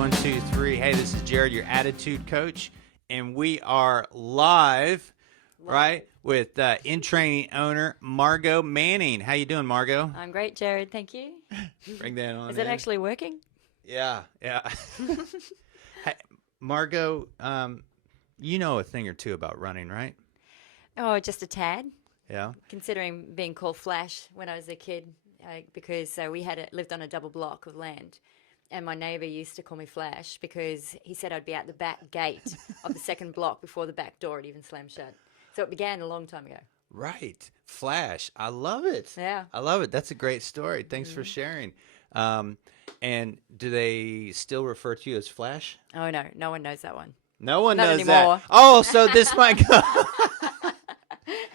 1, 2, 3. Hey, this is Jerrod, your attitude coach, and we are live, right, with Intraining owner Margot Manning. How you doing, Margot? I'm great, Jerrod. Thank you. Bring that on. Is it actually working? Yeah. Hey, Margot, you know a thing or two about running, right? Oh, just a tad. Yeah. Considering being called Flash when I was a kid, because we lived on a double block of land. And my neighbour used to call me Flash because he said I'd be at the back gate of the second block before the back door had even slammed shut. So it began a long time ago. Right. Flash. I love it. Yeah. I love it. That's a great story. Thanks for sharing. And do they still refer to you as Flash? Oh, no. No one knows that one. No one Not knows anymore. that. Oh, so this might go.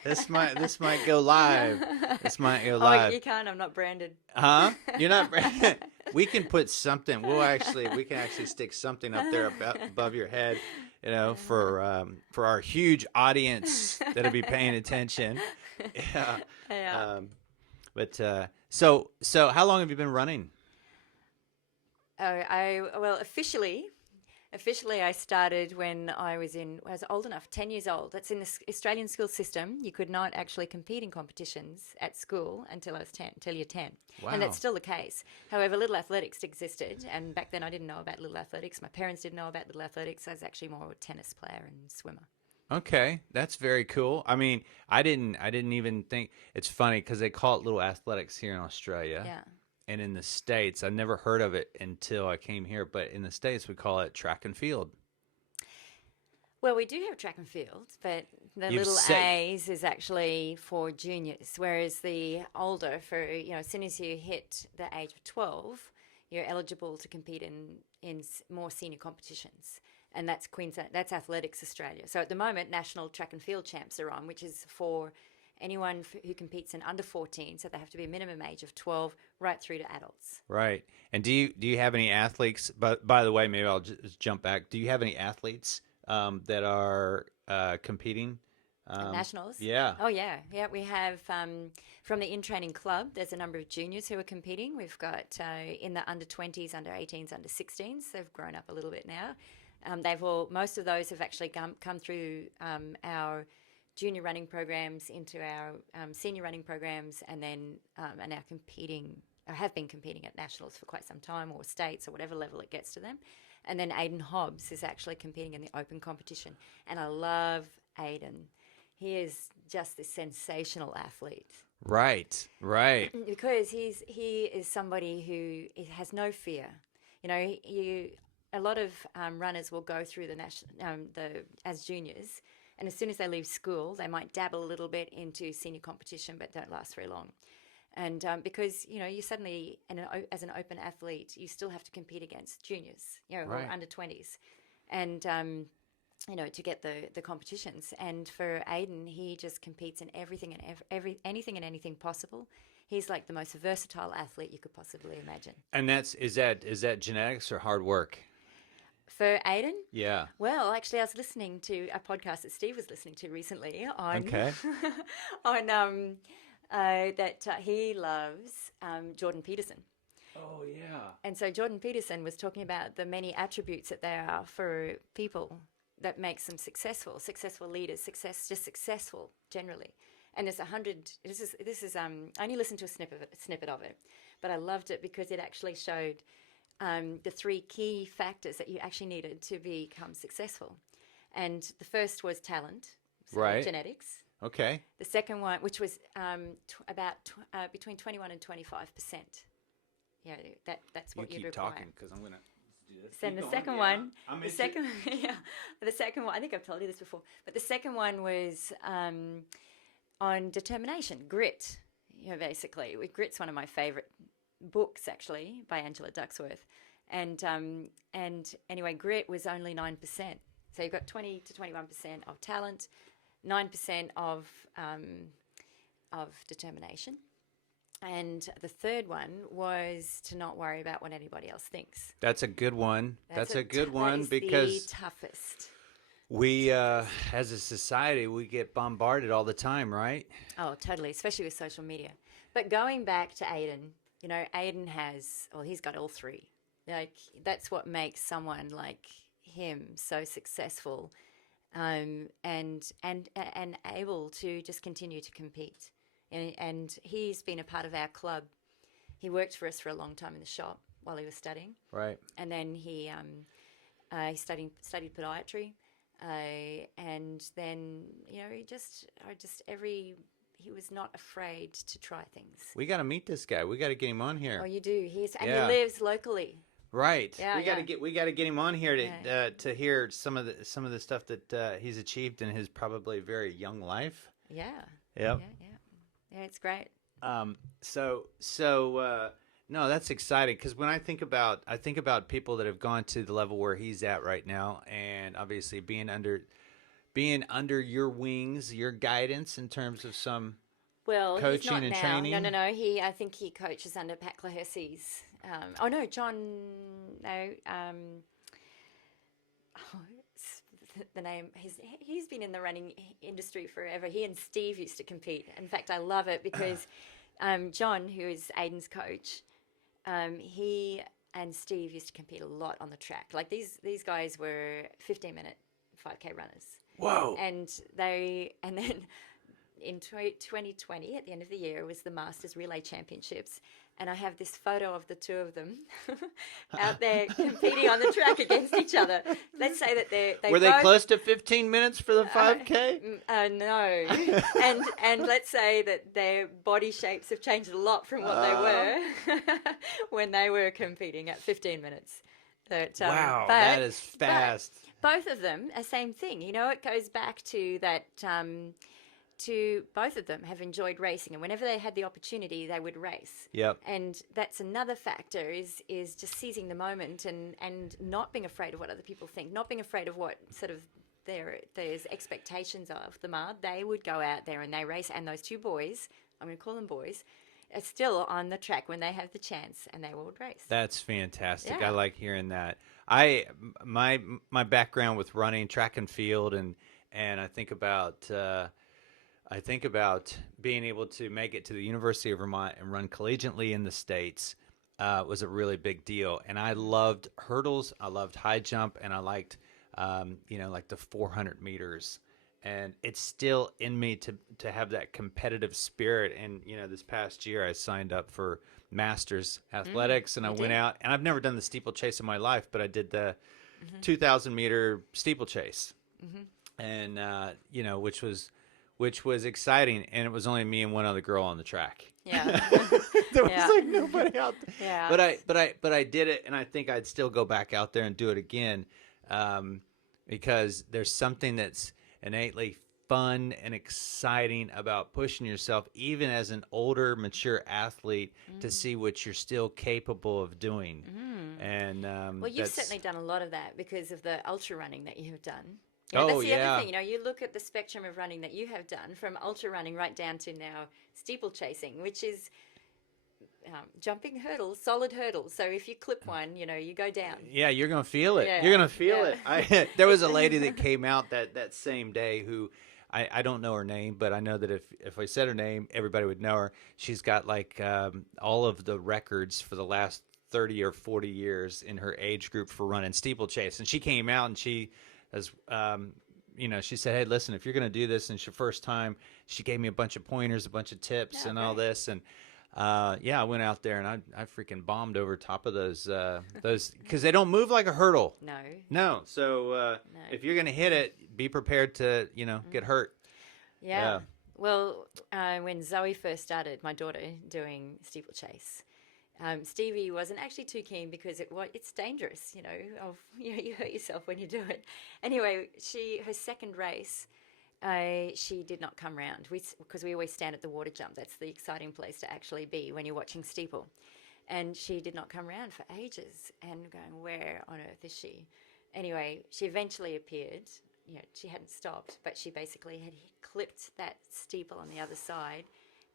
This might go live. This might go live. Oh, you can't. I'm not branded. Huh? You're not branded. We can put something. We can actually stick something up there above your head, you know, for our huge audience that'll be paying attention. Yeah. Yeah. So how long have you been running? Well, officially I started when I was old enough, 10 years old. That's in the Australian school system. You could not actually compete in competitions at school until you're 10. Wow. And that's still the case. However, Little Athletics existed, and back then I didn't know about Little Athletics. My parents didn't know about Little Athletics. I was actually more a tennis player and swimmer. Okay, that's very cool. I mean, I didn't even think. It's funny because they call it Little Athletics here in Australia. Yeah. And in the States, I never heard of it until I came here, but in the States, we call it track and field. Well, we do have track and field, but the little A's is actually for juniors, whereas the older, as soon as you hit the age of 12, you're eligible to compete in more senior competitions. And that's Queensland, that's Athletics Australia. So at the moment, national track and field champs are on, which is for anyone who competes in under 14, so they have to be a minimum age of 12 right through to adults. Right. And do you have any athletes, but by the way, maybe I'll just jump back. Do you have any athletes that are competing? Nationals? Yeah. Oh, yeah. Yeah, we have from the Intraining club, there's a number of juniors who are competing. We've got in the under 20s, under 18s, under 16s. They've grown up a little bit now. Most of those have actually come through our junior running programs into our senior running programs, and then are now competing, or have been competing at nationals for quite some time, or states, or whatever level it gets to them. And then Aiden Hobbs is actually competing in the open competition. And I love Aiden. He is just this sensational athlete. Right. Because he is somebody who has no fear. You know, a lot of runners will go through as juniors, and as soon as they leave school, they might dabble a little bit into senior competition, but don't last very long. And because, you suddenly, as an open athlete, you still have to compete against juniors, Right. or under 20s. And, to get the competitions. And for Aiden, he just competes in everything and anything and anything possible. He's like the most versatile athlete you could possibly imagine. And is that genetics or hard work? For Aiden? Yeah. Well, actually, I was listening to a podcast that Steve was listening to recently on that he loves Jordan Peterson. Oh, yeah. And so Jordan Peterson was talking about the many attributes that there are for people that makes them successful leaders, successful generally. And there's 100. This is I only listened to a snippet of it, but I loved it because it actually showed the 3 key factors that you actually needed to become successful. And the first was talent, so right. genetics. Okay. The second one, which was between 21 and 25%. Yeah, that's what you require. You keep talking because I'm gonna do this. Then the second one, I think I've told you this before, but the second one was on determination, grit. Basically, Grit's one of my favorite books, actually, by Angela Duckworth, and anyway, grit was only 9%. So you've got 20 to 21% of talent, 9% of determination. And the third one was to not worry about what anybody else thinks. That's a good one. That's a good one that is because the toughest. We, as a society, we get bombarded all the time, right? Oh, totally, especially with social media. But going back to Aiden, Aiden he's got all 3. Like, that's what makes someone like him so successful, and able to just continue to compete. And he's been a part of our club. He worked for us for a long time in the shop while he was studying, Right. and then he studied podiatry, and then he was not afraid to try things. We got to meet this guy. We got to get him on here. Oh, you do. He Yeah. lives locally. Right. Yeah, we got to get him on here to hear some of the stuff that he's achieved in his probably very young life. Yeah. Yep. Yeah, it's great. No, that's exciting, because when I think about people that have gone to the level where he's at right now, and obviously being under your wings, your guidance in terms of some coaching he's not and now. training. No. I think he coaches under Pat Clahersy's. The name. He's been in the running industry forever. He and Steve used to compete. In fact, I love it because John, who is Aiden's coach, he and Steve used to compete a lot on the track. Like, these guys were 15-minute 5K runners. Whoa! And then in 2020, at the end of the year, was the Masters Relay Championships. And I have this photo of the two of them out there competing on the track against each other. Let's say that they were they both, close to 15 minutes for the 5K? No. and let's say that their body shapes have changed a lot from what they were when they were competing at 15 minutes. Wow, that is fast. Both of them, same thing. It goes back to that. To both of them have enjoyed racing, and whenever they had the opportunity, they would race. Yep. And that's another factor is just seizing the moment and not being afraid of what other people think, not being afraid of what sort of there's expectations of them are. They would go out there and they race, and those two boys, I'm going to call them boys, are still on the track when they have the chance, and they would race. That's fantastic. Yeah. I like hearing that. My background with running, track and field, and I think about being able to make it to the University of Vermont and run collegiately in the States was a really big deal. And I loved hurdles, I loved high jump, and I liked, like the 400 meters. And it's still in me to have that competitive spirit. And, this past year I signed up for Masters Athletics, and I went out. And I've never done the steeplechase in my life, but I did the 2,000 meter steeplechase. And, which was exciting, and it was only me and one other girl on the track. Yeah. There was like nobody out there. Yeah. But I did it, and I think I'd still go back out there and do it again, because there's something that's innately fun and exciting about pushing yourself, even as an older, mature athlete, to see what you're still capable of doing. And well, you've certainly done a lot of that because of the ultra running that you have done. Oh, that's the yeah. other thing. You look at the spectrum of running that you have done, from ultra running right down to now steeplechasing, which is jumping hurdles, solid hurdles. So if you clip one, you go down. Yeah, you're going to feel it. Yeah. You're going to feel it. There was a lady that came out that same day who, I don't know her name, but I know that if I said her name, everybody would know her. She's got like all of the records for the last 30 or 40 years in her age group for running steeplechase. And she came out and she... As she said, hey, listen, if you're going to do this and it's your first time, she gave me a bunch of pointers, a bunch of tips, and all this. And I went out there and I freaking bombed over top of those because they don't move like a hurdle. No. So if you're going to hit it, be prepared to get hurt. Yeah. Well, when Zoe first started, my daughter, doing steeplechase, Stevie wasn't actually too keen because it's dangerous, you hurt yourself when you do it. Anyway, her second race, she did not come round because we always stand at the water jump. That's the exciting place to actually be when you're watching steeple. And she did not come round for ages, and going, where on earth is she? Anyway, she eventually appeared. She hadn't stopped, but she basically had clipped that steeple on the other side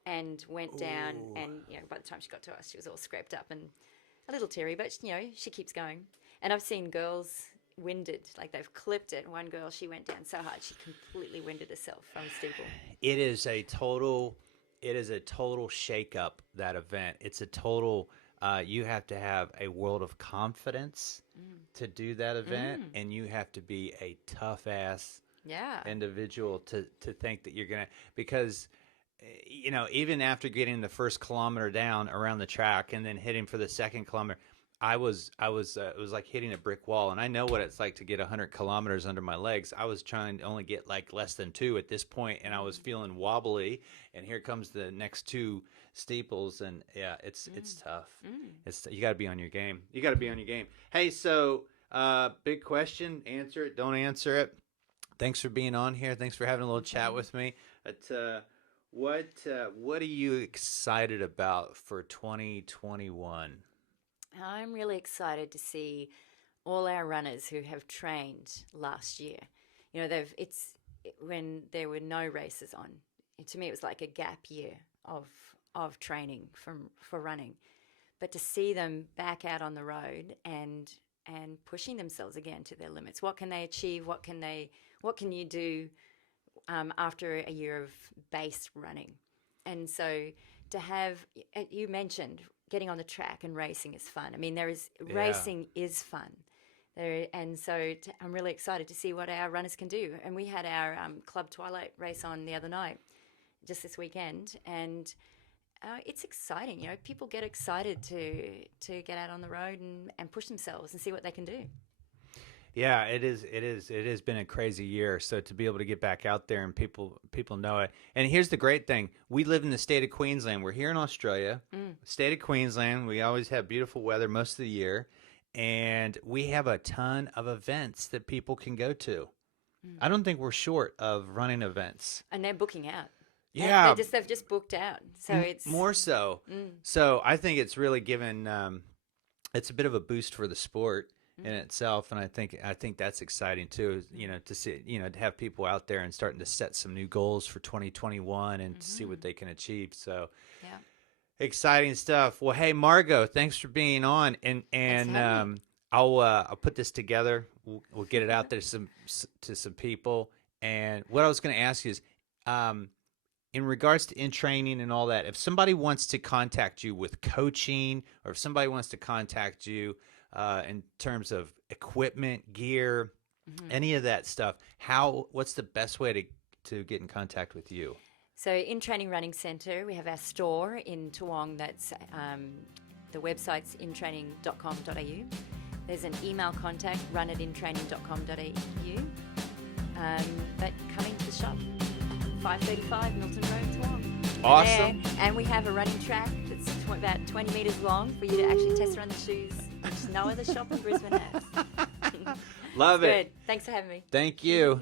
and went down. And by the time she got to us, she was all scraped up and a little teary, but she keeps going. And I've seen girls winded, like they've clipped it. One girl, she went down so hard she completely winded herself from a steeple. It is a total shake up, that event. It's a total you have to have a world of confidence to do that event, and you have to be a tough ass individual to think that you're gonna, because even after getting the first kilometer down around the track and then hitting for the second kilometer, it was like hitting a brick wall. And I know what it's like to get 100 kilometers under my legs. I was trying to only get like less than 2 at this point, and I was feeling wobbly. And here comes the next 2 steeples, and it's tough. You got to be on your game. You got to be on your game. Hey, so big question. Answer it. Don't answer it. Thanks for being on here. Thanks for having a little chat with me. But what are you excited about for 2021? I'm really excited to see all our runners who have trained last year. When there were no races on. To me, it was like a gap year of training for running. But to see them back out on the road and pushing themselves again to their limits. What can they achieve? What can you do after a year of base running? And so to have, you mentioned getting on the track and racing is fun. I mean, racing is fun. And so I'm really excited to see what our runners can do. And we had our Club Twilight race on the other night, just this weekend, and it's exciting. People get excited to get out on the road and push themselves and see what they can do. Yeah, it has been a crazy year. So to be able to get back out there and people know it. And here's the great thing. We live in the state of Queensland. We're here in Australia, state of Queensland. We always have beautiful weather most of the year. And we have a ton of events that people can go to. I don't think we're short of running events. And they're booking out. Yeah. They've just booked out. So it's more so. So I think it's really given, it's a bit of a boost for the sport in itself, and I think that's exciting too. To see, to have people out there and starting to set some new goals for 2021 and to see what they can achieve. So, exciting stuff. Well, hey Margot, thanks for being on, and I'll put this together. We'll get it out there to some people. And what I was going to ask you is, in regards to Intraining and all that, if somebody wants to contact you with coaching, or if somebody wants to contact you in terms of equipment, gear, any of that stuff, what's the best way to get in contact with you? So Intraining Running Centre, we have our store in Toowong. That's the website's intraining.com.au. There's an email contact, run@intraining.com.au. But coming to the shop, 535 Milton Road, Toowong. Awesome. And we have a running track that's about 20 metres long for you to actually test run the shoes, which no other shop in Brisbane has. Love it. Good. Thanks for having me. Thank you.